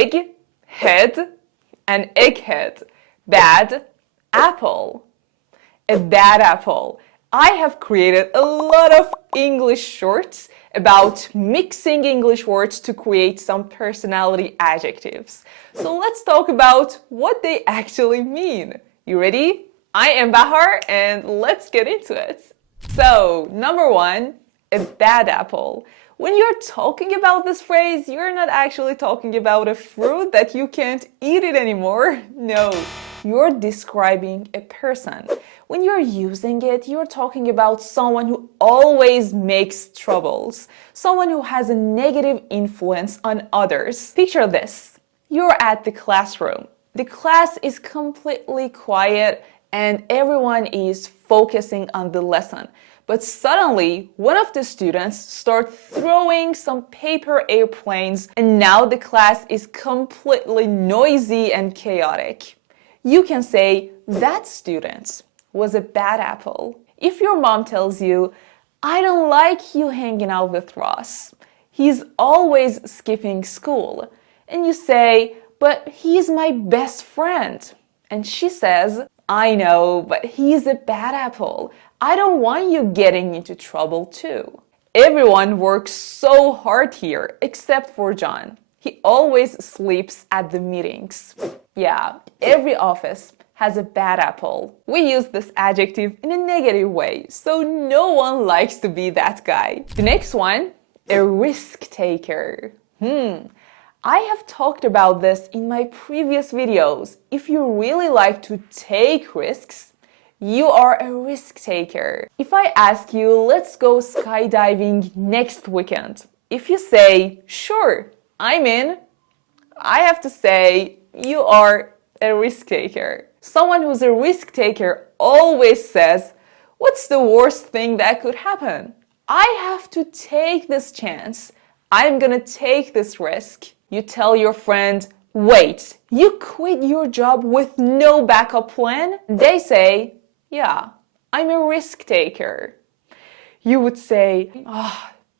egg, head, and egghead. Bad apple. A bad apple. I have created a lot of English shorts about mixing English words to create some personality adjectives. So let's talk about what they actually mean. You ready? I am Bahar and let's get into it. So, number one, a bad apple. When you're talking about this phrase, you're not actually talking about a fruit that you can't eat it anymore. No, you're describing a person. When you're using it, you're talking about someone who always makes troubles, someone who has a negative influence on others. Picture this. You're at the classroom. The class is completely quiet and everyone is focusing on the lesson. But suddenly, one of the students starts throwing some paper airplanes and now the class is completely noisy and chaotic. You can say, that student was a bad apple. If your mom tells you, I don't like you hanging out with Ross. He's always skipping school. And you say, but he's my best friend. And she says, I know, but he's a bad apple. I don't want you getting into trouble too. Everyone works so hard here, except for John. He always sleeps at the meetings. Yeah, every office has a bad apple. We use this adjective in a negative way, so no one likes to be that guy. The next one, a risk taker. I have talked about this in my previous videos. If you really like to take risks, you are a risk taker. If I ask you, let's go skydiving next weekend, if you say, sure, I'm in, I have to say, you are a risk taker. Someone who's a risk taker always says, what's the worst thing that could happen? I have to take this chance. I'm gonna take this risk. You tell your friend, wait, you quit your job with no backup plan? They say, yeah, I'm a risk taker. You would say,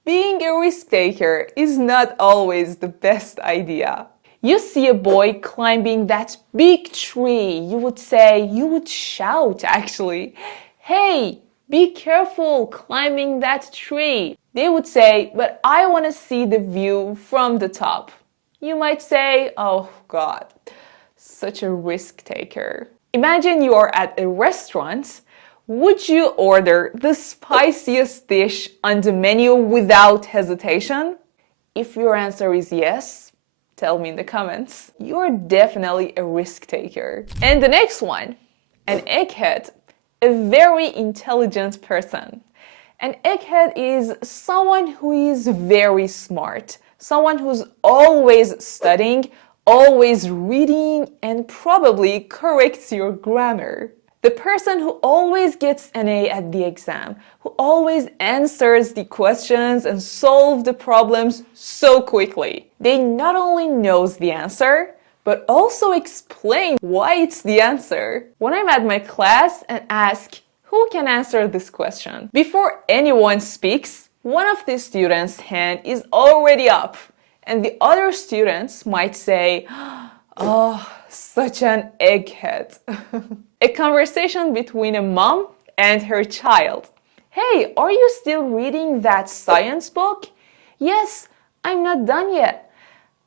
being a risk taker is not always the best idea. You see a boy climbing that big tree, you would shout actually, hey, be careful climbing that tree. They would say, but I want to see the view from the top. You might say, oh God, such a risk taker. Imagine you are at a restaurant. Would you order the spiciest dish on the menu without hesitation? If your answer is yes, tell me in the comments. You're definitely a risk taker. And the next one, an egghead, a very intelligent person. An egghead is someone who is very smart, someone who's always studying, always reading, and probably corrects your grammar. The person who always gets an A at the exam, who always answers the questions and solves the problems so quickly. They not only knows the answer, but also explain why it's the answer. When I'm at my class and ask, who can answer this question? Before anyone speaks, one of the students' hand is already up, and the other students might say, oh, such an egghead. A conversation between a mom and her child. Hey, are you still reading that science book? Yes, I'm not done yet.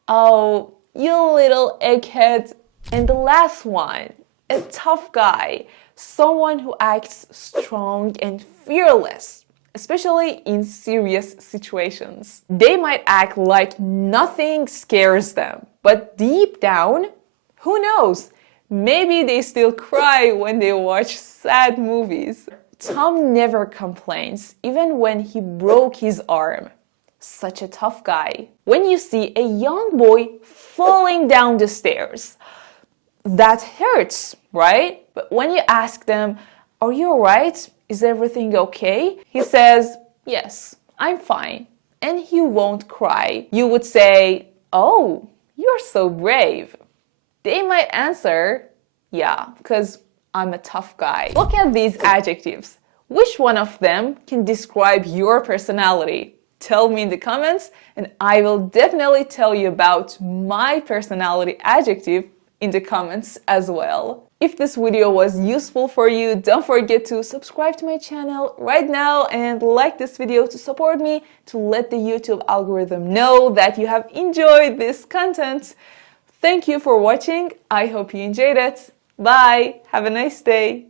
Oh, you little egghead. And the last one, a tough guy, someone who acts strong and fearless, especially in serious situations. They might act like nothing scares them, but deep down, who knows? Maybe they still cry when they watch sad movies. Tom never complains, even when he broke his arm. Such a tough guy. When you see a young boy falling down the stairs, that hurts, right? But when you ask them, are you alright? Is everything okay? He says, yes, I'm fine. And he won't cry. You would say, oh, you're so brave. They might answer, yeah, because I'm a tough guy. Look at these adjectives. Which one of them can describe your personality? tell me in the comments, and I will definitely tell you about my personality adjective in the comments as well. If this video was useful for you, don't forget to subscribe to my channel right now and like this video to support me, to let the YouTube algorithm know that you have enjoyed this content. Thank you for watching. I hope you enjoyed it. Bye. Have a nice day.